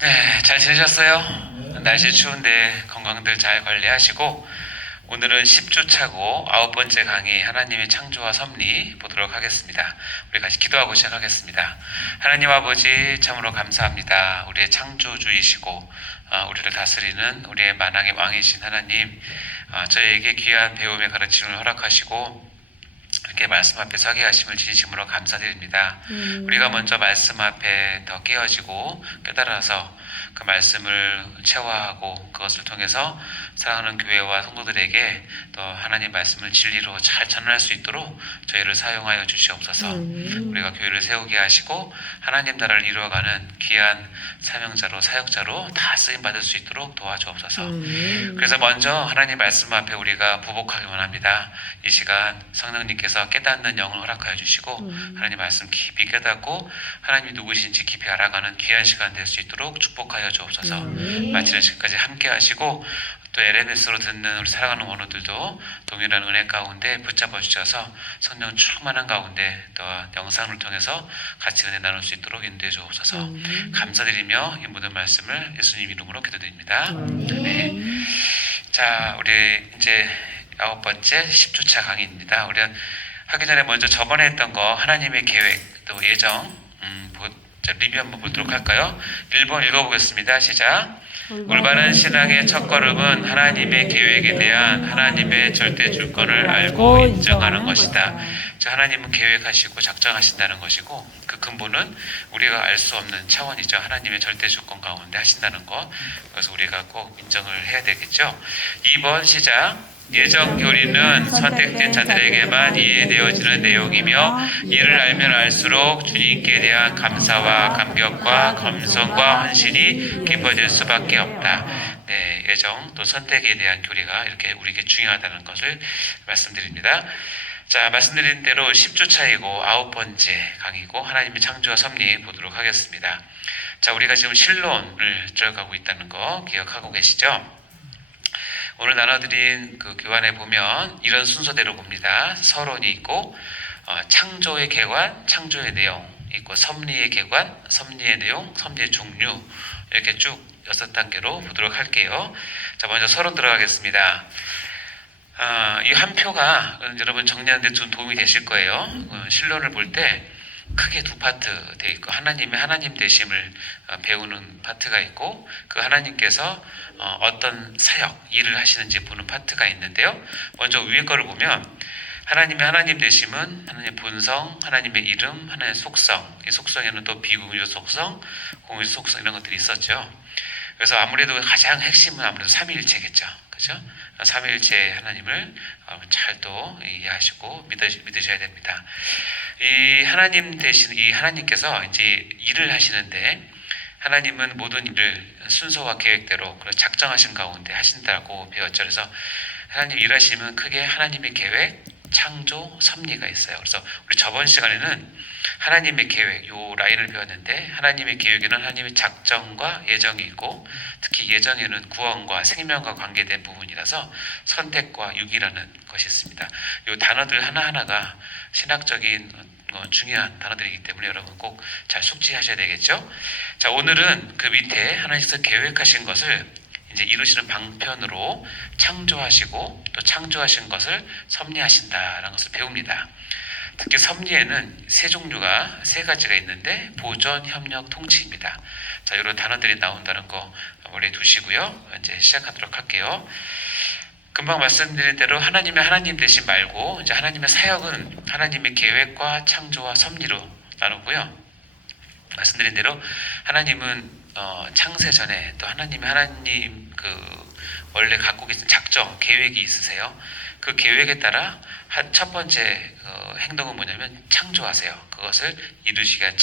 네, 잘 지내셨어요? 날씨 추운데 건강들 잘 관리하시고 오늘은 10주 차고 9번째 강의 하나님의 창조와 섭리 보도록 하겠습니다. 우리 같이 기도하고 시작하겠습니다. 하나님 아버지 참으로 감사합니다. 우리의 창조주이시고 우리를 다스리는 우리의 만왕의 왕이신 하나님, 저희에게 귀한 배움의 가르침을 허락하시고 이렇게 말씀 앞에 서게 하심을 진심으로 감사드립니다. 우리가 먼저 말씀 앞에 더 깨어지고 깨달아서 그 말씀을 체화하고 그것을 통해서 사랑하는 교회와 성도들에게 또 하나님 말씀을 진리로 잘 전할 수 있도록 저희를 사용하여 주시옵소서. 우리가 교회를 세우게 하시고 하나님 나라를 이루어가는 귀한 사명자로 사역자로 다 쓰임받을 수 있도록 도와주옵소서. 그래서 먼저 하나님 말씀 앞에 우리가 부복하기 원합니다. 이 시간 성령님께서 깨닫는 영을 허락하여 주시고 하나님 말씀 깊이 깨닫고 하나님이 누구신지 깊이 알아가는 귀한 시간 될 수 있도록 축복하여 주옵소서. 마치는 시간까지 함께 하시고 또 LMS로 듣는 우리 사랑하는 원우들도 동일한 은혜 가운데 붙잡아 주셔서 성령 충만한 가운데 또 영상을 통해서 같이 은혜 나눌 수 있도록 인도해 주옵소서. 감사드리며 이 모든 말씀을 예수님 이름으로 기도드립니다. 네. 자, 우리 이제 9번째 10주차 강의입니다. 우리 하기 전에 먼저 저번에 했던 거 하나님의 계획 또 예정 리뷰 한번 보도록 할까요? 1번 읽어보겠습니다. 시작. 올바른 신앙의 첫걸음은 하나님의 계획에 대한 하나님의 절대 주권을 알고 인정하는 것이다. 하나님은 계획하시고 작정하신다는 것이고 그 근본은 우리가 알 수 없는 차원이죠. 하나님의 절대 주권 가운데 하신다는 것. 그래서 우리가 꼭 인정을 해야 되겠죠. 2번 시작. 예정 교리는 선택된 자들에게만 이해되어지는 내용이며 이를 알면 알수록 주님께 대한 감사와 감격과 겸손과 헌신이 깊어질 수밖에 없다. 네, 예정 또 선택에 대한 교리가 이렇게 우리에게 중요하다는 것을 말씀드립니다. 자, 말씀드린 대로 10주 차이고 9번째 강의고 하나님의 창조와 섭리 보도록 하겠습니다. 자, 우리가 지금 신론을 들어가고 있다는 거 기억하고 계시죠? 오늘 나눠드린 그 교환에 보면 이런 순서대로 봅니다. 서론이 있고 창조의 개관, 창조의 내용 있고 섭리의 개관, 섭리의 내용, 섭리의 종류 이렇게 쭉 6단계로 보도록 할게요. 자, 먼저 서론 들어가겠습니다. 이 한 표가 여러분 정리하는 데 좀 도움이 되실 거예요. 신론을 볼 때 크게 두 파트 되어 있고 하나님의 하나님 되심을 배우는 파트가 있고 그 하나님께서 어떤 사역, 일을 하시는지 보는 파트가 있는데요. 먼저 위에 거를 보면 하나님의 하나님 되심은 하나님의 본성, 하나님의 이름, 하나님의 속성, 이 속성에는 또 비공유적 속성, 공유적 속성 이런 것들이 있었죠. 그래서 아무래도 가장 핵심은 아무래도 삼위일체겠죠. 그렇죠? 삼위일체 하나님을 잘 또 이해하시고 믿으셔야 됩니다. 이 하나님 대신 이 하나님께서 이제 일을 하시는데 하나님은 모든 일을 순서와 계획대로 작정하신 가운데 하신다고 배웠죠. 그래서 하나님 일하시면 크게 하나님의 계획, 창조, 섭리가 있어요. 그래서 우리 저번 시간에는 하나님의 계획, 요 라인을 배웠는데 하나님의 계획에는 하나님의 작정과 예정이 있고 특히 예정에는 구원과 생명과 관계된 부분이라서 선택과 유기라는 것이 있습니다. 요 단어들 하나하나가 신학적인 중요한 단어들이기 때문에 여러분 꼭 잘 숙지하셔야 되겠죠. 자, 오늘은 그 밑에 하나님께서 계획하신 것을 이제 이루시는 방편으로 창조하시고 또 창조하신 것을 섭리하신다라는 것을 배웁니다. 특히 섭리에는 세 가지가 있는데 보존, 협력, 통치입니다. 자, 이런 단어들이 나온다는 거 머리에 두시고요. 이제 시작하도록 할게요. 금방 말씀드린 대로 하나님의 하나님 되심 말고 이제 하나님의 사역은 하나님의 계획과 창조와 섭리로 나누고요. 말씀드린 대로 하나님은 창세 전에 또 하나님 원래 갖고 계신 작정, 계획이 있으세요. 그 계획에 따라 첫 번째 행동은 뭐냐면 창조하세요. 그것을 이루시기 위한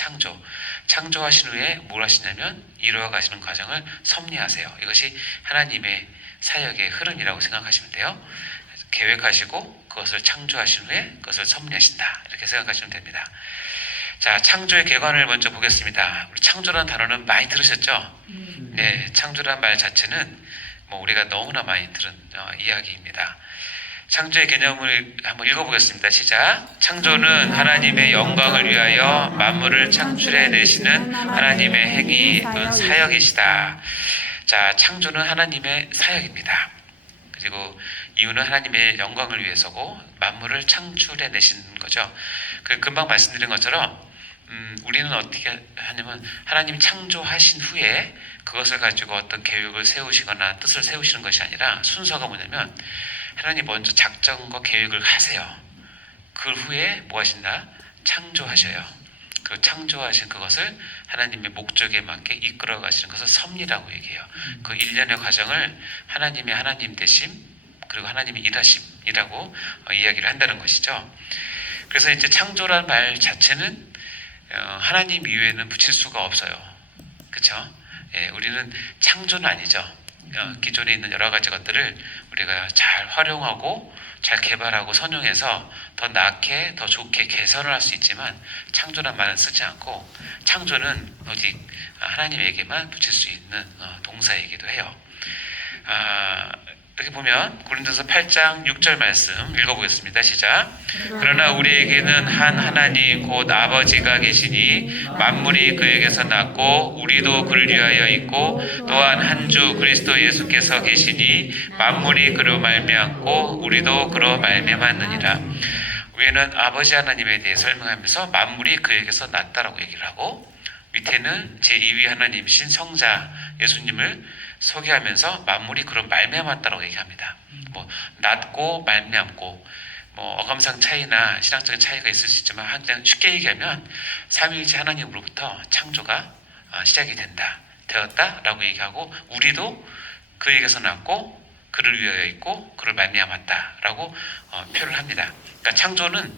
창조하신 후에 뭘 하시냐면 이루어 가시는 과정을 섭리하세요. 이것이 하나님의 사역의 흐름이라고 생각하시면 돼요. 계획하시고 그것을 창조하신 후에 그것을 섭리하신다. 이렇게 생각하시면 됩니다. 자, 창조의 개관을 먼저 보겠습니다. 우리 창조라는 단어는 많이 들으셨죠? 네, 창조라는 말 자체는 우리가 너무나 많이 들은 이야기입니다. 창조의 개념을 한번 읽어보겠습니다. 시작. 창조는 하나님의 영광을 위하여 만물을 창출해 내시는 하나님의 행위 또는 사역이시다. 자, 창조는 하나님의 사역입니다. 그리고 이유는 하나님의 영광을 위해서고 만물을 창출해 내시는 거죠. 금방 말씀드린 것처럼 우리는 어떻게 하냐면 하나님이 창조하신 후에 그것을 가지고 어떤 계획을 세우시거나 뜻을 세우시는 것이 아니라 순서가 뭐냐면 하나님 먼저 작전과 계획을 하세요. 그 후에 뭐 하신다? 창조하셔요. 그 창조하신 그것을 하나님의 목적에 맞게 이끌어 가시는 것을 섭리라고 얘기해요. 그 일련의 과정을 하나님의 하나님 되심 그리고 하나님의 일하심이라고 이야기를 한다는 것이죠. 그래서 이제 창조란 말 자체는 하나님 이외에는 붙일 수가 없어요. 그렇죠? 예, 우리는 창조는 아니죠. 기존에 있는 여러 가지 것들을 우리가 잘 활용하고 잘 개발하고 선용해서 더 낫게 더 좋게 개선을 할 수 있지만 창조란 말은 쓰지 않고 창조는 오직 하나님에게만 붙일 수 있는 동사이기도 해요. 여기 보면 고린도서 8장 6절 말씀 읽어보겠습니다. 시작. 그러나 우리에게는 한 하나님 곧 아버지가 계시니 만물이 그에게서 났고 우리도 그를 위하여 있고 또한 한 주 그리스도 예수께서 계시니 만물이 그로 말미암고 우리도 그로 말미암았느니라. 위에는 아버지 하나님에 대해 설명하면서 만물이 그에게서 났다라고 얘기를 하고 밑에는 제2위 하나님이신 성자 예수님을 소개하면서 만물이 그런 말미암았다라고 얘기합니다. 뭐 났고 말미암고 뭐 어감상 차이나 신학적인 차이가 있을 수 있지만 그냥 쉽게 얘기하면 삼위일체 하나님으로부터 창조가 시작이 되었다라고 얘기하고 우리도 그에게서 났고 그를 위하여 있고 그를 말미암았다라고 표현을 합니다. 그러니까 창조는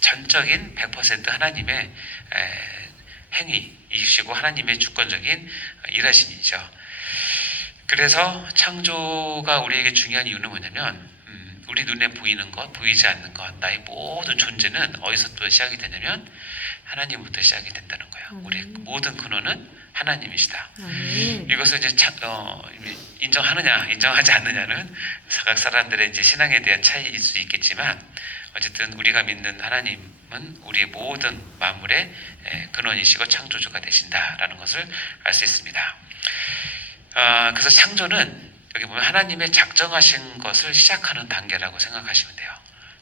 전적인 100% 하나님의 행위이시고 하나님의 주권적인 일하심이죠. 그래서 창조가 우리에게 중요한 이유는 뭐냐면 우리 눈에 보이는 것, 보이지 않는 것, 나의 모든 존재는 어디서부터 시작이 되냐면 하나님부터 시작이 된다는 거예요. 우리의 모든 근원은 하나님이시다. 이것을 이제 인정하느냐, 인정하지 않느냐는 각 사람들의 이제 신앙에 대한 차이일 수 있겠지만 어쨌든 우리가 믿는 하나님은 우리의 모든 만물의 근원이시고 창조주가 되신다라는 것을 알 수 있습니다. 그래서 창조는 여기 보면 하나님의 작정하신 것을 시작하는 단계라고 생각하시면 돼요.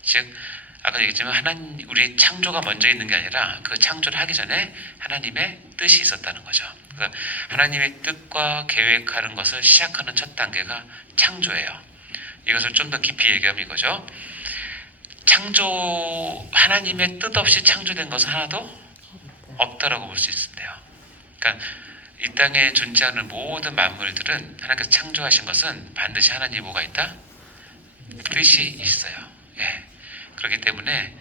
즉 아까 얘기했지만 우리 창조가 먼저 있는 게 아니라 그 창조를 하기 전에 하나님의 뜻이 있었다는 거죠. 그러니까 하나님의 뜻과 계획하는 것을 시작하는 첫 단계가 창조예요. 이것을 좀 더 깊이 얘기하면 이거죠. 하나님의 뜻 없이 창조된 것은 하나도 없다라고 볼 수 있는데요. 그러니까 이 땅에 존재하는 모든 만물들은 하나님께서 창조하신 것은 반드시 하나님이 뭐가 있다? 뜻이 있어요. 예. 그렇기 때문에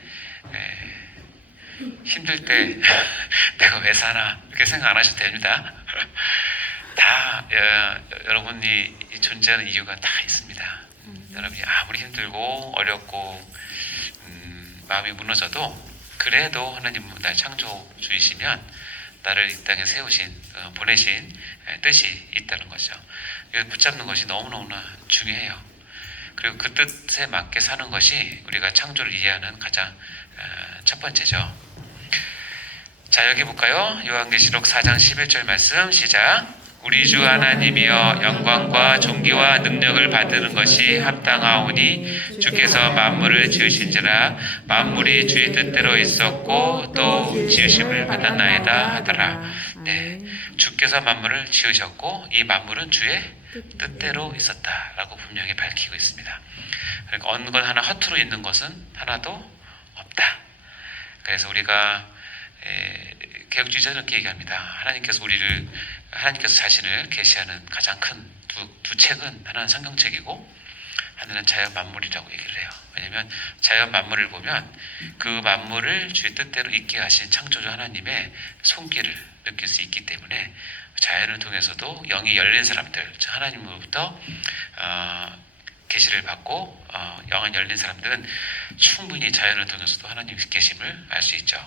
힘들 때 내가 왜 사나 이렇게 생각 안 하셔도 됩니다. 다 여러분이 존재하는 이유가 다 있습니다. 여러분이 아무리 힘들고 어렵고 마음이 무너져도 그래도 하나님은 날 창조주이시면 나를 이 땅에 보내신 뜻이 있다는 거죠. 이걸 붙잡는 것이 너무너무나 중요해요. 그리고 그 뜻에 맞게 사는 것이 우리가 창조를 이해하는 가장 첫 번째죠. 자, 여기 볼까요? 요한계시록 4장 11절 말씀 시작. 우리 주 하나님이여 영광과 존귀와 능력을 받드는 것이 합당하오니 주께서 만물을 지으신지라 만물이 주의 뜻대로 있었고 또 지으심을 받았나이다 하더라. 네, 주께서 만물을 지으셨고 이 만물은 주의 뜻대로 있었다라고 분명히 밝히고 있습니다. 그러니까 어느 것 하나 허투루 있는 것은 하나도 없다. 그래서 우리가 개혁주의자는 이렇게 얘기합니다. 하나님께서 자신을 계시하는 가장 큰 두 책은 하나는 성경책이고 하나는 자연 만물이라고 얘기를 해요. 왜냐하면 자연 만물을 보면 그 만물을 주의 뜻대로 있게 하신 창조주 하나님의 손길을 느낄 수 있기 때문에 자연을 통해서도 영이 열린 사람들, 하나님으로부터 계시를 받고 영이 열린 사람들은 충분히 자연을 통해서도 하나님의 계심을 알 수 있죠.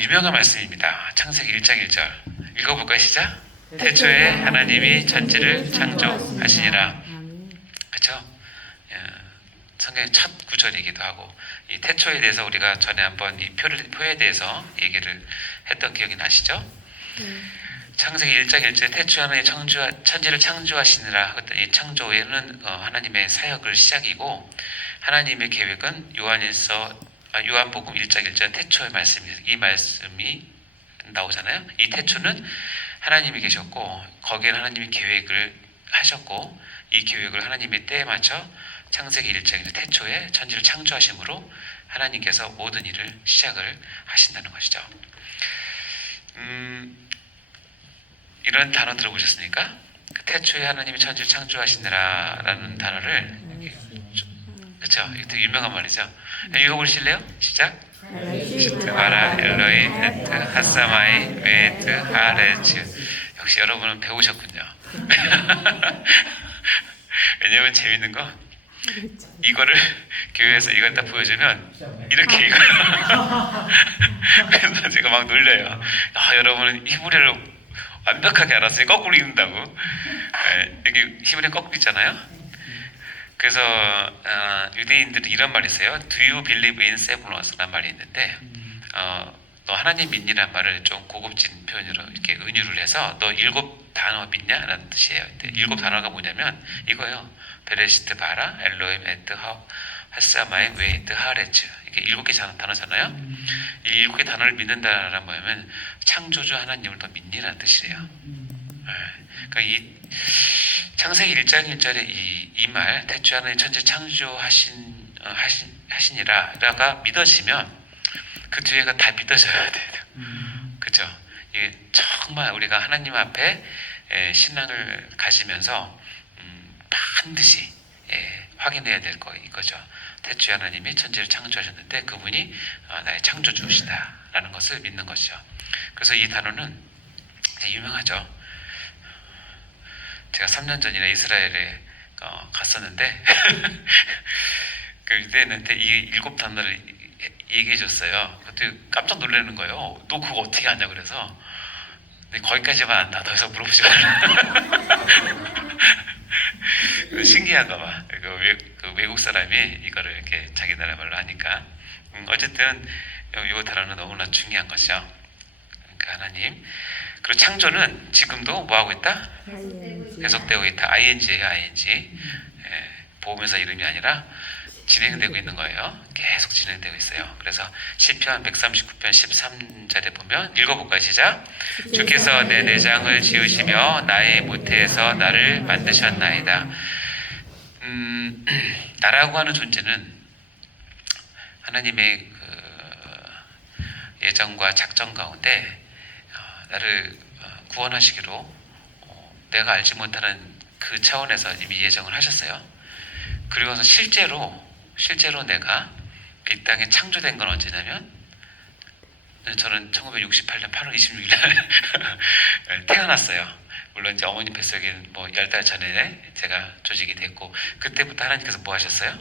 유명한 말씀입니다. 창세기 1장 1절 읽어볼까요? 시작. 태초에 하나님이 천지를 창조하시니라. 그렇죠? 성경의 첫 구절이기도 하고, 이 태초에 대해서 우리가 전에 한번 이 표에 대해서 얘기를 했던 기억이 나시죠? 창세기 1장 1절에 태초에 하나님 천지를 창조하시느라 했던 이 창조에는 하나님의 사역을 시작이고, 하나님의 계획은 요한복음 1장 1절 태초의 말씀입니다. 이 말씀이 나오잖아요. 이 태초는 하나님이 계셨고, 거기에는 하나님이 계획을 하셨고, 이 계획을 하나님의 때에 맞춰 창세기 1장 1절 태초에 천지를 창조하심으로 하나님께서 모든 일을 시작을 하신다는 것이죠. 이런 단어 들어보셨습니까? 그 태초에 하나님이 천지를 창조하시느라라는 단어를, 그렇죠? 이거 되게 유명한 말이죠. 읽어보실래요? 시작. 시트바라 엘로임 에트 하사마이 웨트 하레츠. 역시 여러분은 배우셨군요. 왜냐면 재밌는 거, 이거를 교회에서 이걸 딱 보여주면 이렇게 읽어요. 그래서 제가 막 놀려요. 여러분은 히브리어를 완벽하게 알았어요. 거꾸로 읽는다고. 여기 히브리 거꾸로 있잖아요. 그래서 유대인들이 이런 말이 있어요. Do you believe in sevenless라는 말이 있는데, 너 하나님 믿니라는 말을 좀 고급진 표현으로 이렇게 은유를 해서 너 7 단어 믿냐? 라는 뜻이에요. 7 단어가 뭐냐면 이거요. 베레시트 바라 엘로임 에트 하사마이 웨이트 하레츠. 이게 7개 단어잖아요. 이 7개 단어를 믿는다라는 뭐냐면 창조주 하나님을 더 믿니라는 뜻이에요. 그러니까 이 창세기 1장 1절에 이 말 태초에 하나님 천지 창조하시니라가 믿어지면 그 뒤에가 다 믿어져야 돼요. 그렇죠? 이게 정말 우리가 하나님 앞에 신앙을 가지면서 반드시 확인해야 될 거죠. 태초에 하나님이 천지를 창조하셨는데 그분이 나의 창조주시다라는 것을 믿는 것이죠. 그래서 이 단어는 유명하죠. 제가 3년 전이나 이스라엘에 갔었는데 그때는 이 7 단어를 얘기해 줬어요. 그때 깜짝 놀라는 거예요. 너 그거 어떻게 아냐 그래서. 근데 거기까지만 안다. 더 이상 물어보지 말라. 신기한가 봐. 그 외국 사람이 이거를 이렇게 자기 나라 말로 하니까. 어쨌든 이 단어는 너무나 중요한 것이죠. 그러니까 하나님. 그리고 창조는 지금도 뭐 하고 있다? 계속되고 있다. ING예요, ING. 보험회사 이름이 아니라 진행되고 있는 거예요. 계속 진행되고 있어요. 그래서 시편 139편 13절에 보면 읽어볼까요? 시작. 주께서 내 내장을 지으시며 나의 모태에서 나를 만드셨나이다. 나라고 하는 존재는 하나님의 예정과 작전 가운데 나를 구원하시기로 내가 알지 못하는 그 차원에서 이미 예정을 하셨어요. 그리고서 실제로 내가 이 땅에 창조된 건 언제냐면, 저는 1968년 8월 26일 날 태어났어요. 물론 이제 어머니 뱃속에 뭐 10달 전에 제가 조직이 됐고, 그때부터 하나님께서 뭐 하셨어요?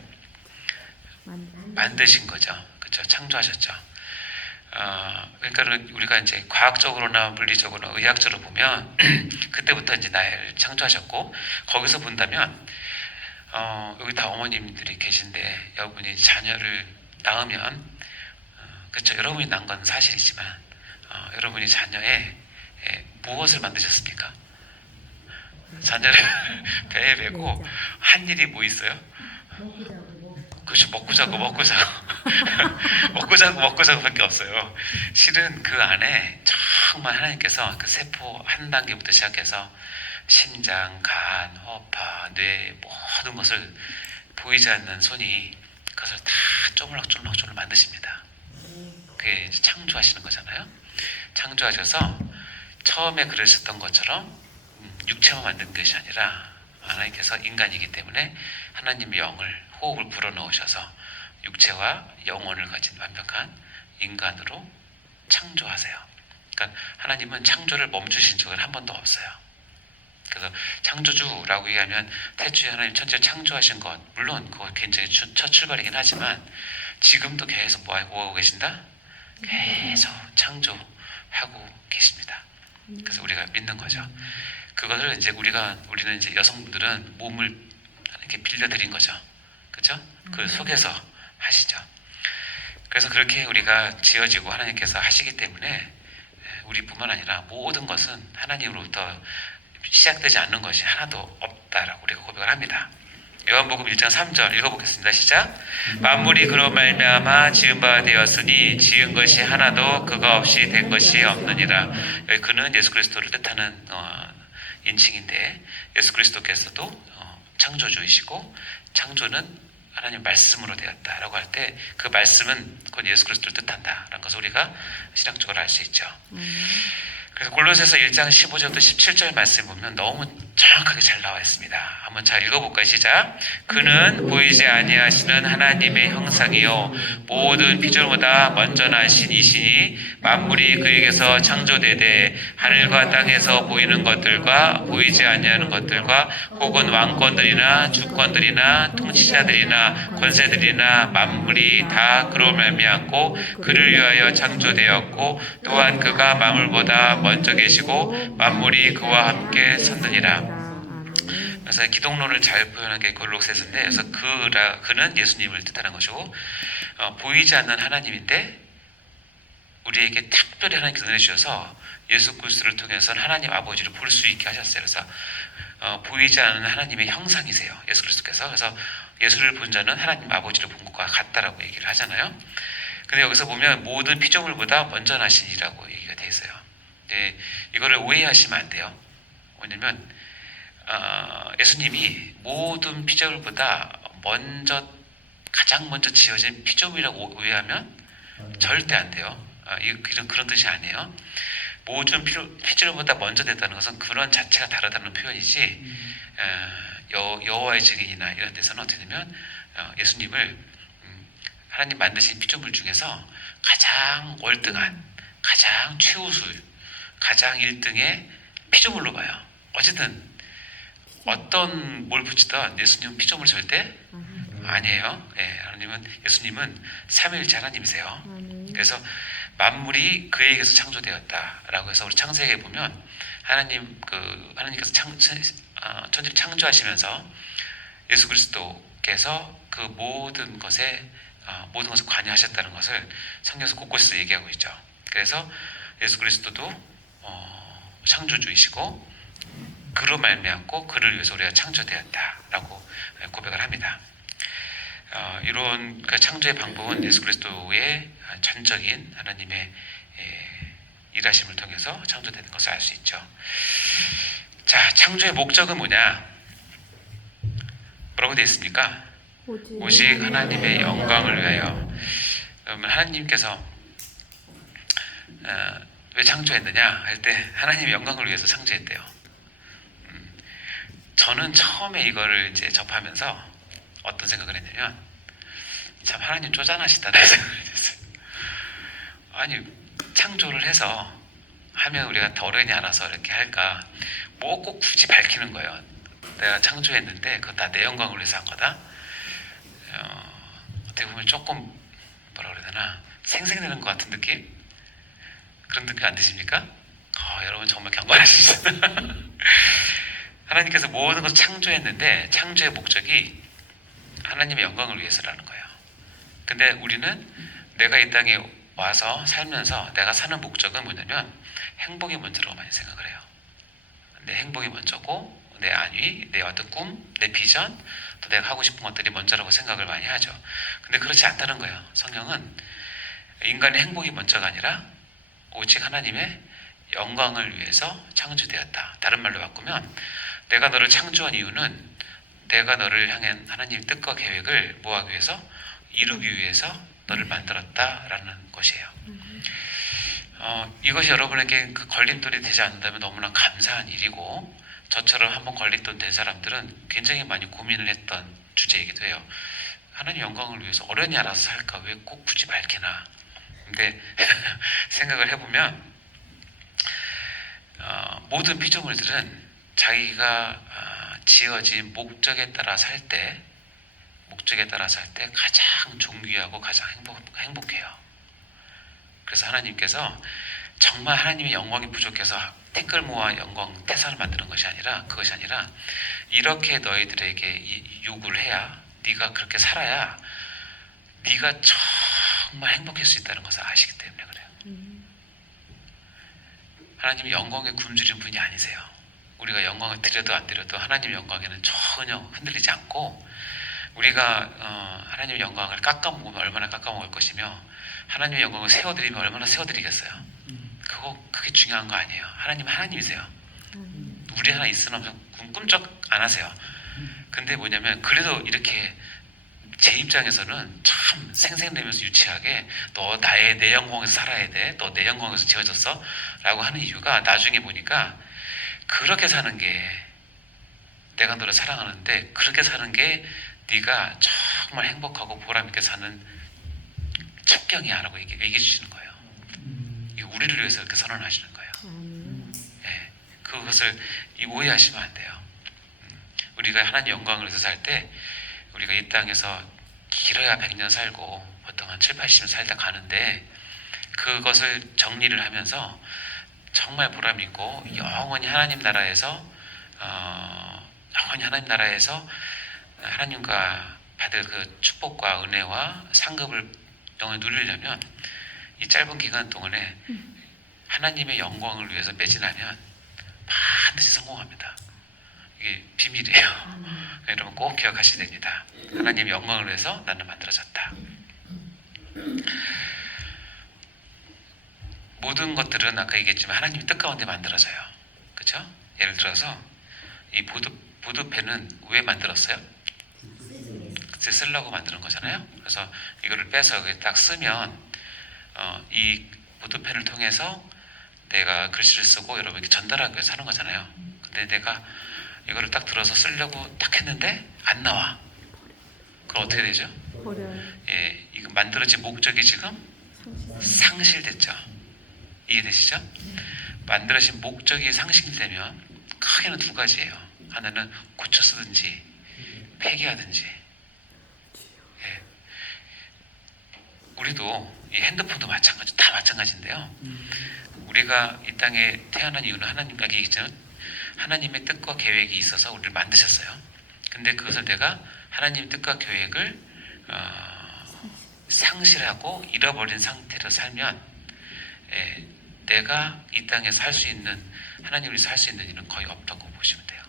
만드신 거죠. 그렇죠? 창조하셨죠. 그러니까 우리가 이제 과학적으로나 물리적으로나 의학적으로 보면 그때부터 이제 나를 창조하셨고, 거기서 본다면 여기 다 어머님들이 계신데 여러분이 자녀를 낳으면 그렇죠. 여러분이 낳은 건 사실이지만 여러분이 자녀의 무엇을 만드셨습니까? 자녀를 배에 메고 한 일이 뭐 있어요? 그렇죠. 먹고 자고 먹고 자고밖에 없어요. 실은 그 안에 정말 하나님께서 그 세포 한 단계부터 시작해서 심장, 간, 허파, 뇌 모든 것을 보이지 않는 손이 그것을 다 쪼물락쪼물락 만드십니다. 그게 이제 창조하시는 거잖아요. 창조하셔서 처음에 그러셨던 것처럼 육체만 만든 것이 아니라 하나님께서 인간이기 때문에 하나님의 영을 호흡을 불어넣으셔서 육체와 영혼을 가진 완벽한 인간으로 창조하세요. 그러니까 하나님은 창조를 멈추신 적은 한 번도 없어요. 그래서 창조주라고 얘기하면 태초에 하나님 천지를 창조하신 것, 물론 그거 굉장히 첫 출발이긴 하지만 지금도 계속 뭐 하고 계신다? 계속 창조하고 계십니다. 그래서 우리가 믿는 거죠. 그것을 이제 우리는 이제 여성분들은 몸을 이렇게 빌려드린 거죠. 그죠? 그 속에서 하시죠. 그래서 그렇게 우리가 지어지고 하나님께서 하시기 때문에 우리뿐만 아니라 모든 것은 하나님으로부터 시작되지 않는 것이 하나도 없다라고 우리가 고백을 합니다. 요한복음 1장 3절 읽어보겠습니다. 시작. 만물이 그로 말미암아 지은 바 되었으니 지은 것이 하나도 그가 없이 된 것이 없느니라. 여기 그는 예수 그리스도를 뜻하는 인칭인데, 예수 그리스도께서도 창조주이시고 창조는 하나님 말씀으로 되었다라고 할 때 그 말씀은 곧 예수 그리스도를 뜻한다라는 것을 우리가 신학적으로 알 수 있죠. 그래서 골로새서 1장 15절부터 17절 말씀 보면 너무 정확하게 잘 나와 있습니다. 한번 잘 읽어볼까요? 시작. 그는 보이지 아니하시는 하나님의 형상이요 모든 피조물보다 먼저 나신 이시니 만물이 그에게서 창조되되 하늘과 땅에서 보이는 것들과 보이지 아니하는 것들과 혹은 왕권들이나 주권들이나 통치자들이나 권세들이나 만물이 다 그로 말미암고 그를 위하여 창조되었고 또한 그가 만물보다 먼저 계시고 만물이 그와 함께 섰느니라. 그래서 기독론을 잘 표현한 게 골로새서인데, 그래서 그는 예수님을 뜻하는 것이고, 보이지 않는 하나님인데 우리에게 특별히 하나님께서 은혜 주셔서 예수 그리스도를 통해서는 하나님 아버지를 볼 수 있게 하셨어요. 그래서 보이지 않는 하나님의 형상이세요, 예수 그리스도께서. 그래서 예수를 본 자는 하나님 아버지를 본 것과 같다라고 얘기를 하잖아요. 근데 여기서 보면 모든 피조물보다 먼저 나신이라고 얘기가 돼 있어요. 근데 이거를 오해하시면 안 돼요. 왜냐면 예수님이 모든 피조물보다 가장 먼저 지어진 피조물이라고 오해하면 절대 안 돼요. 그런 뜻이 아니에요. 모든 피조물보다 먼저 됐다는 것은 그런 자체가 다르다는 표현이지, 여호와의 증인이나 이런 데서는 어떻게 되면 예수님을 하나님 만드신 피조물 중에서 가장 월등한, 가장 최우수, 가장 1등의 피조물로 봐요. 어쨌든 어떤 뭘 붙이든 예수님은 피조물 절대 아니에요. 예수님은 삼위일체 하나님이세요. 그래서 만물이 그에게서 창조되었다라고 해서 우리 창세기에 보면 하나님께서 천지를 창조하시면서 예수 그리스도께서 그 모든 것에 관여하셨다는 것을 성경에서 곳곳에서 얘기하고 있죠. 그래서 예수 그리스도도 창조주이시고 그로 말미암고 그를 위해서 우리가 창조되었다라고 고백을 합니다. 이런 창조의 방법은 예수 그리스도의 전적인 하나님의 일하심을 통해서 창조되는 것을 알 수 있죠. 자, 창조의 목적은 뭐냐? 뭐라고 되어 있습니까? 오직 하나님의 영광을 위하여. 그러면 하나님께서 왜 창조했느냐 할 때 하나님의 영광을 위해서 창조했대요. 저는 처음에 이거를 이제 접하면서 어떤 생각을 했냐면, 참 하나님 쪼잔하시다는 생각을 했어요. 아니, 창조를 해서 하면 우리가 더 어련히 알아서 이렇게 할까? 뭐 꼭 굳이 밝히는 거예요. 내가 창조했는데 그건 다 내 영광을 위해서 한 거다. 어떻게 보면 조금 뭐라 그래야 되나, 생색내는 것 같은 느낌? 그런 느낌 안 드십니까? 여러분 정말 경건하시죠. 하나님께서 모든 것을 창조했는데 창조의 목적이 하나님의 영광을 위해서라는 거예요. 근데 우리는 내가 이 땅에 와서 살면서 내가 사는 목적은 뭐냐면 행복이 먼저라고 많이 생각을 해요. 내 행복이 먼저고 내 안위, 내 어떤 꿈, 내 비전, 또 내가 하고 싶은 것들이 먼저라고 생각을 많이 하죠. 근데 그렇지 않다는 거예요. 성경은 인간의 행복이 먼저가 아니라 오직 하나님의 영광을 위해서 창조되었다. 다른 말로 바꾸면 내가 너를 창조한 이유는 내가 너를 향한 하나님의 뜻과 계획을 뭐하기 위해서? 이루기 위해서 너를 만들었다라는 것이에요. 이것이 여러분에게 그 걸림돌이 되지 않는다면 너무나 감사한 일이고, 저처럼 한번 걸림돌 된 사람들은 굉장히 많이 고민을 했던 주제이기도 해요. 하나님 영광을 위해서 어련히 알아서 살까? 왜 꼭 굳이 밝히나? 근데 생각을 해보면 모든 피조물들은 자기가 지어진 목적에 따라 살 때 가장 존귀하고 가장 행복해요. 그래서 하나님께서 정말 하나님의 영광이 부족해서 댓글 모아 영광 태산을 만드는 것이 아니라, 그것이 아니라 이렇게 너희들에게 요구를 해야 네가 그렇게 살아야 네가 정말 행복할 수 있다는 것을 아시기 때문에 그래요. 하나님이 영광에 굶주린 분이 아니세요. 우리가 영광을 드려도 안 드려도 하나님 영광에는 전혀 흔들리지 않고, 우리가 하나님의 영광을 깎아먹으면 얼마나 깎아먹을 것이며 하나님의 영광을 세워드리면 얼마나 세워드리겠어요. 그게 중요한 거 아니에요. 하나님은 하나님이세요. 우리 하나 있으나 꿈쩍 안 하세요. 근데 뭐냐면 그래도 이렇게 제 입장에서는 참 생생내면서 유치하게 너 내 영광에서 살아야 돼, 너 내 영광에서 지어졌어 라고 하는 이유가, 나중에 보니까 그렇게 사는 게, 내가 너를 사랑하는데 그렇게 사는 게 네가 정말 행복하고 보람있게 사는 첩경이야 라고 얘기해 주시는 거예요. 이거 우리를 위해서 이렇게 선언하시는 거예요. 네, 그것을 오해하시면 안 돼요. 우리가 하나님 영광을 위해서 살 때, 우리가 이 땅에서 길어야 100년 살고 보통 한 7, 80년 살다 가는데, 그것을 정리를 하면서 정말 보람있고 영원히 하나님 나라에서 하나님과 받을 그 축복과 은혜와 상급을 영원히 누리려면 이 짧은 기간 동안에 하나님의 영광을 위해서 매진하면 반드시 성공합니다. 이게 비밀이에요. 여러분 꼭 기억하셔야 됩니다. 하나님의 영광을 위해서 나는 만들어졌다. 모든 것들은 아까 얘기했지만 하나님의 뜻 가운데 만들어져요. 그렇죠? 예를 들어서 이 보드펜은 왜 만들었어요? 글쎄 쓰려고 만드는 거잖아요. 그래서 이거를 빼서 딱 쓰면 이 보드펜을 통해서 내가 글씨를 쓰고 여러분에게 전달하기 위해서 하는 거잖아요. 근데 내가 이거를 딱 들어서 쓰려고 딱 했는데 안 나와. 그럼 어떻게 되죠? 버려요. 예, 이거 만들어진 목적이 지금 상실됐죠. 이해되시죠? 만들어진 목적이 상실되면 크게는 두 가지예요. 하나는 고쳐 쓰든지 폐기하든지. 예. 우리도 이 핸드폰도 다 마찬가지인데요. 우리가 이 땅에 태어난 이유는 하나님과 얘기했잖아요. 하나님의 뜻과 계획이 있어서 우리를 만드셨어요. 근데 그것을 내가 하나님의 뜻과 계획을 상실하고 잃어버린 상태로 살면, 내가 이 땅에서 할 수 있는, 하나님을 위해서 할 수 있는 일은 거의 없다고 보시면 돼요.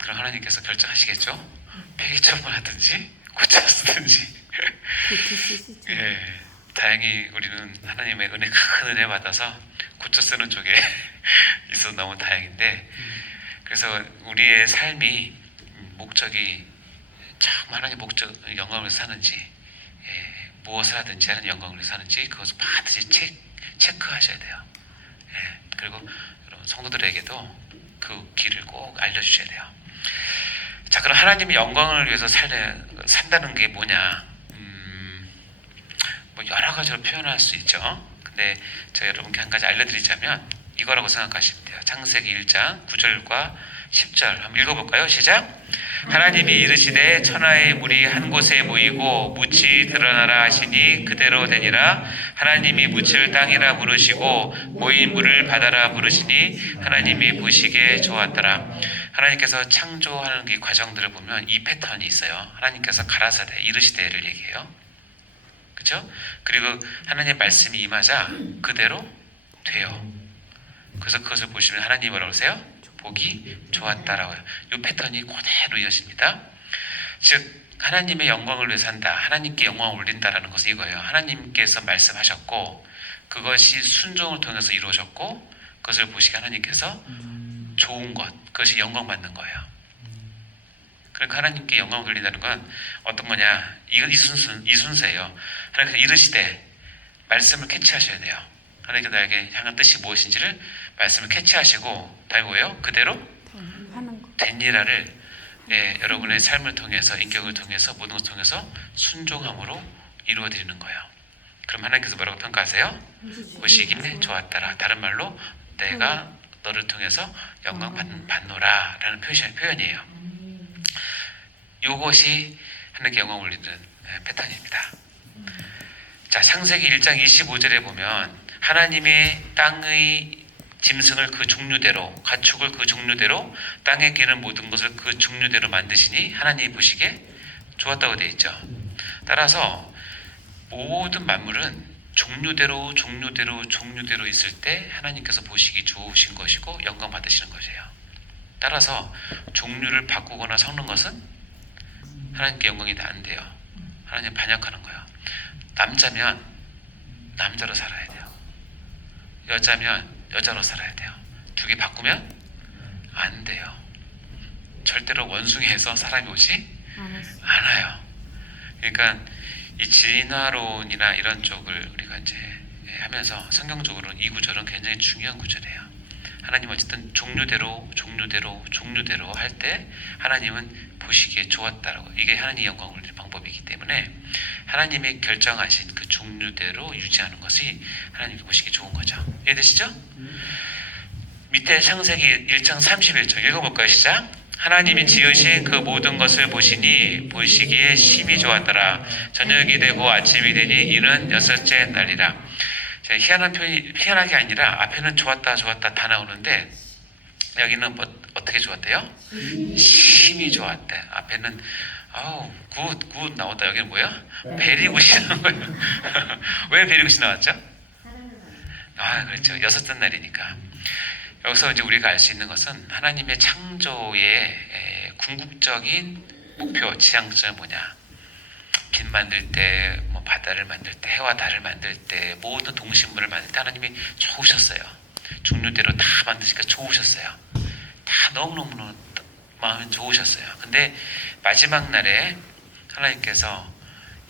그럼 하나님께서 결정하시겠죠? 폐기 처분하든지 고쳐 쓰든지. 그렇게 쓰시죠. 예, 다행히 우리는 하나님의 큰 은혜 받아서 고쳐 쓰는 쪽에 있어서 너무 다행인데, 그래서 우리의 삶이 목적이 정말 하나님의 목적, 영광을 위해서 사는지, 무엇을 하든지 하는 영광을 위해서 사는지 그것을 반드시 체크하셔야 돼요. 그리고 여러분 성도들에게도 그 길을 꼭 알려주셔야 돼요. 자, 그럼 하나님의 영광을 위해서 산다는 게 뭐냐? 뭐 여러 가지로 표현할 수 있죠. 근데 제가 여러분께 한 가지 알려드리자면 이거라고 생각하시면 돼요. 창세기 1장 9절과 10절 한번 읽어볼까요? 시작! 하나님이 이르시되 천하의 물이 한 곳에 모이고 묻이 드러나라 하시니 그대로 되니라. 하나님이 묻을 땅이라 부르시고 모인 물을 바다라 부르시니 하나님이 보시기에 좋았더라. 하나님께서 창조하는 이 과정들을 보면 이 패턴이 있어요. 하나님께서 가라사대 이르시되를 얘기해요. 그렇죠? 그리고 하나님의 말씀이 임하자 그대로 돼요. 그래서 그것을 보시면 하나님이 뭐라고 하세요? 보기 좋았다라고 해요. 이 패턴이 그대로 이어집니다. 즉 하나님의 영광을 위해서 한다, 하나님께 영광을 올린다라는 것은 이거예요. 하나님께서 말씀하셨고 그것이 순종을 통해서 이루어졌고 그것을 보시게 하나님께서 좋은 것, 그것이 영광받는 거예요. 그러니까 하나님께 영광을 돌린다는 건 어떤 거냐? 이 순서예요. 하나님께서 이르시되 말씀을 캐치하셔야 돼요. 하나님께서 나에게 향한 뜻이 무엇인지를 말씀을 캐치하시고 다음에 뭐예요? 그대로 하는 거. 되니라를 여러분의 삶을 통해서, 인격을 통해서, 모든 것을 통해서 순종함으로 이루어드리는 거예요. 그럼 하나님께서 뭐라고 평가하세요? 보시기에 좋았다라. 다른 말로 내가 너를 통해서 영광 받노라 라는 표현이에요. 이것이 하나님께 영광을 올리는 패턴입니다. 자, 창세기 1장 25절에 보면 하나님의 땅의 짐승을 그 종류대로, 가축을 그 종류대로, 땅에 기는 모든 것을 그 종류대로 만드시니 하나님이 보시기에 좋았다고 되어 있죠. 따라서 모든 만물은 종류대로 있을 때 하나님께서 보시기 좋으신 것이고 영광 받으시는 것이에요. 따라서 종류를 바꾸거나 섞는 것은 하나님께 영광이 안 돼요. 하나님 반역하는 거예요. 남자면 남자로 살아야 돼요. 여자면 여자로 살아야 돼요. 두 개 바꾸면 안 돼요. 절대로 원숭이에서 사람이 오지 알았어. 않아요. 그러니까 이 진화론이나 이런 쪽을 우리가 이제 하면서 성경적으로 이 구절은 굉장히 중요한 구절이에요. 하나님 어쨌든 종류대로 할 때 하나님은 보시기에 좋았다라고. 이게 하나님의 영광을 올리는 방법이기 때문에 하나님이 결정하신 그 종류대로 유지하는 것이 하나님이 보시기에 좋은 거죠. 이해되시죠? 밑에 창세기 1장 31절 읽어볼까요? 시작. 하나님이 지으신 그 모든 것을 보시니 보시기에 심히 좋았더라. 저녁이 되고 아침이 되니 이는 여섯째 날이라. 희한한 표현이 희한하게 아니라 앞에는 좋았다 다 나오는데 여기는 뭐 어떻게 좋았대요? 심히 좋았대. 앞에는 굿 나왔다. 여기는 뭐야? 베리굿이 나온 거예요. 왜 베리굿이 나왔죠? 그렇죠. 여섯째 날이니까. 여기서 이제 우리가 알 수 있는 것은 하나님의 창조의 궁극적인 목표, 지향점이 뭐냐? 빛 만들 때, 뭐 바다를 만들 때, 해와 달을 만들 때, 모든 동식물을 만들 때 하나님이 좋으셨어요. 종류대로 다 만드시니까 좋으셨어요. 다 너무너무 마음이 좋으셨어요. 근데 마지막 날에 하나님께서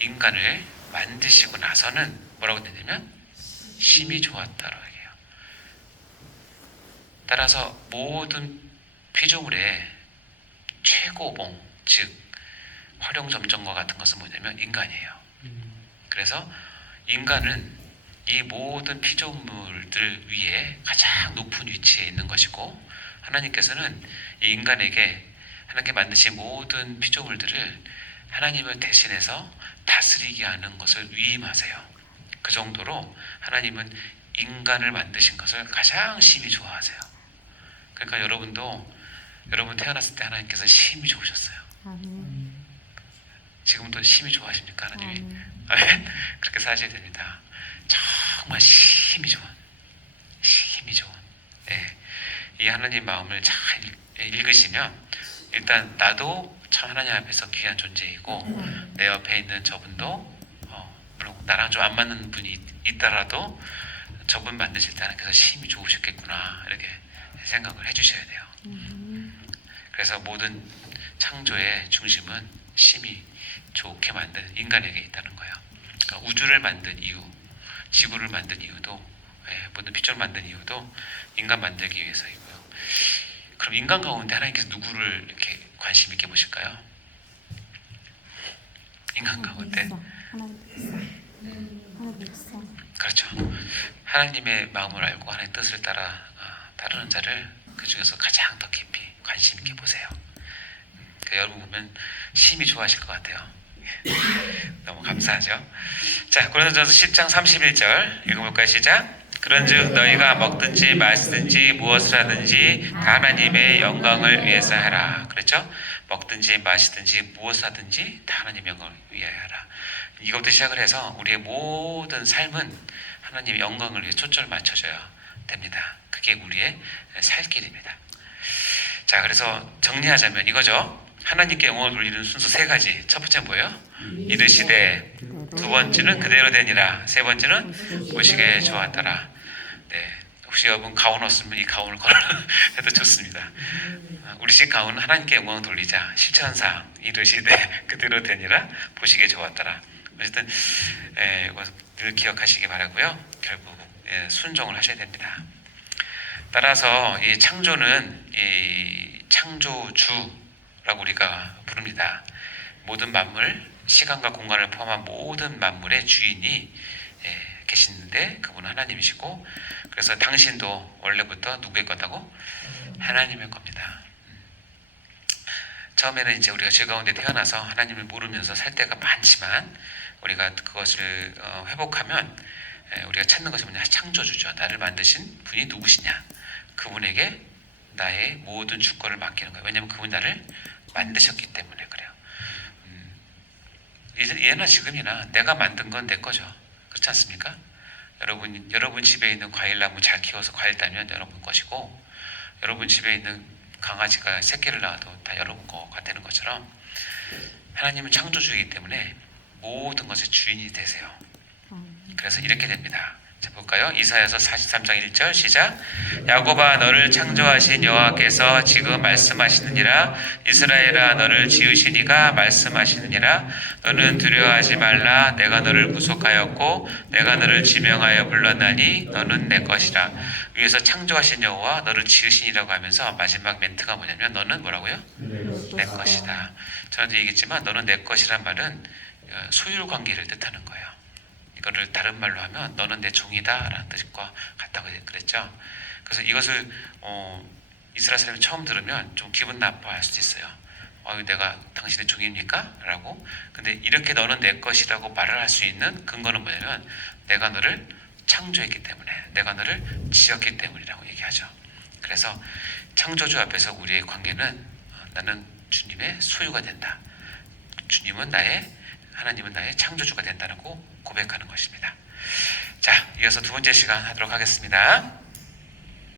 인간을 만드시고 나서는 뭐라고 되냐면 심히 좋았다라고 해요. 따라서 모든 피조물의 최고봉, 즉 활용점정과 같은 것은 뭐냐면 인간이에요. 그래서 인간은 이 모든 피조물들 위에 가장 높은 위치에 있는 것이고 하나님께서는 이 인간에게 하나님께 만드신 모든 피조물들을 하나님을 대신해서 다스리게 하는 것을 위임하세요. 그 정도로 하나님은 인간을 만드신 것을 가장 심히 좋아하세요. 그러니까 여러분 태어났을 때 하나님께서 심히 좋으셨어요. 아멘. 지금도 심히 좋아하십니까 하나님이? 아멘. 그렇게 사셔야 됩니다. 정말 심히 좋은. 네. 이 하나님 마음을 잘 읽으시면 일단 나도 참 하나님 앞에서 귀한 존재이고 내 옆에 있는 저분도 물론 나랑 좀 안 맞는 분이 있더라도 저분 만드실 때 하나님께서 심히 좋으셨겠구나 이렇게 생각을 해주셔야 돼요. 그래서 모든 창조의 중심은 심히 좋게 만든 인간에게 있다는 거예요. 그러니까 우주를 만든 이유, 지구를 만든 이유도, 모든 피조를 만든 이유도 인간 만들기 위해서이고요. 그럼 인간 가운데 하나님께서 누구를 이렇게 관심 있게 보실까요? 인간 가운데 하나님 있어. 그렇죠. 하나님의 마음을 알고 하나님의 뜻을 따라 따르는 자를 그 중에서 가장 더 깊이 관심 있게 보세요. 여러분 보면 심히 좋아하실 것 같아요. 너무 감사하죠. 자, 고린도전서 10장 31절 읽어볼까요? 시작. 그런즉 너희가 먹든지 마시든지 무엇을 하든지 다 하나님의 영광을 위해서 하라. 그렇죠? 먹든지 마시든지 무엇을 하든지 다 하나님의 영광을 위하여 하라. 이것부터 시작을 해서 우리의 모든 삶은 하나님의 영광을 위해 초점을 맞춰줘야 됩니다. 그게 우리의 살 길입니다. 자, 그래서 정리하자면 이거죠. 하나님께 영광을 돌리는 순서 세 가지. 첫 번째는 뭐예요? 이르시되, 두 번째는 그대로 되니라, 세 번째는 보시기에 좋았더라. 네, 혹시 여러분 가운 없으면 이 가운을 걸어 해도 좋습니다. 우리 집 가운은 하나님께 영광을 돌리자. 실천상 이르시되 그대로 되니라, 보시기에 좋았더라. 어쨌든 이거 늘 기억하시기 바라고요. 결국 순종을 하셔야 됩니다. 따라서 이 창조는 이 창조주라고 우리가 부릅니다. 모든 만물, 시간과 공간을 포함한 모든 만물의 주인이 계시는데 그분은 하나님이시고, 그래서 당신도 원래부터 누구의 거다고? 하나님의 겁니다. 처음에는 이제 우리가 죄 가운데 태어나서 하나님을 모르면서 살 때가 많지만 우리가 그것을 회복하면 우리가 찾는 것이 뭐냐? 창조주죠. 나를 만드신 분이 누구시냐? 그분에게 나의 모든 주권을 맡기는 거예요. 왜냐하면 그분이 나를 만드셨기 때문에 그래요. 예나 지금이나 내가 만든 건 내 거죠. 그렇지 않습니까? 여러분 집에 있는 과일나무 잘 키워서 과일 따면 여러분 것이고, 여러분 집에 있는 강아지가 새끼를 낳아도 다 여러분 거가 되는 것처럼, 하나님은 창조주이기 때문에 모든 것의 주인이 되세요. 그래서 이렇게 됩니다. 자, 볼까요? 이사야서 43장 1절 시작. 야곱아, 너를 창조하신 여호와께서 지금 말씀하시느니라. 이스라엘아, 너를 지으신 이가 말씀하시느니라. 너는 두려워하지 말라. 내가 너를 구속하였고 내가 너를 지명하여 불렀나니 너는 내 것이라. 위에서 창조하신 여호와, 너를 지으신 이라고 하면서 마지막 멘트가 뭐냐면, 너는 뭐라고요? 내 것이다. 저한테 얘기했지만, 너는 내 것이란 말은 소유 관계를 뜻하는 거예요. 이거를 다른 말로 하면 너는 내 종이다 라는 뜻과 같다고 그랬죠. 그래서 이것을 이스라엘 사람이 처음 들으면 좀 기분 나빠할 수도 있어요. 내가 당신의 종입니까? 라고. 근데 이렇게 너는 내 것이라고 말을 할 수 있는 근거는 뭐냐면, 내가 너를 창조했기 때문에, 내가 너를 지었기 때문이라고 얘기하죠. 그래서 창조주 앞에서 우리의 관계는 나는 주님의 소유가 된다. 하나님은 나의 창조주가 된다고 고백하는 것입니다. 자, 이어서 두 번째 시간 하도록 하겠습니다.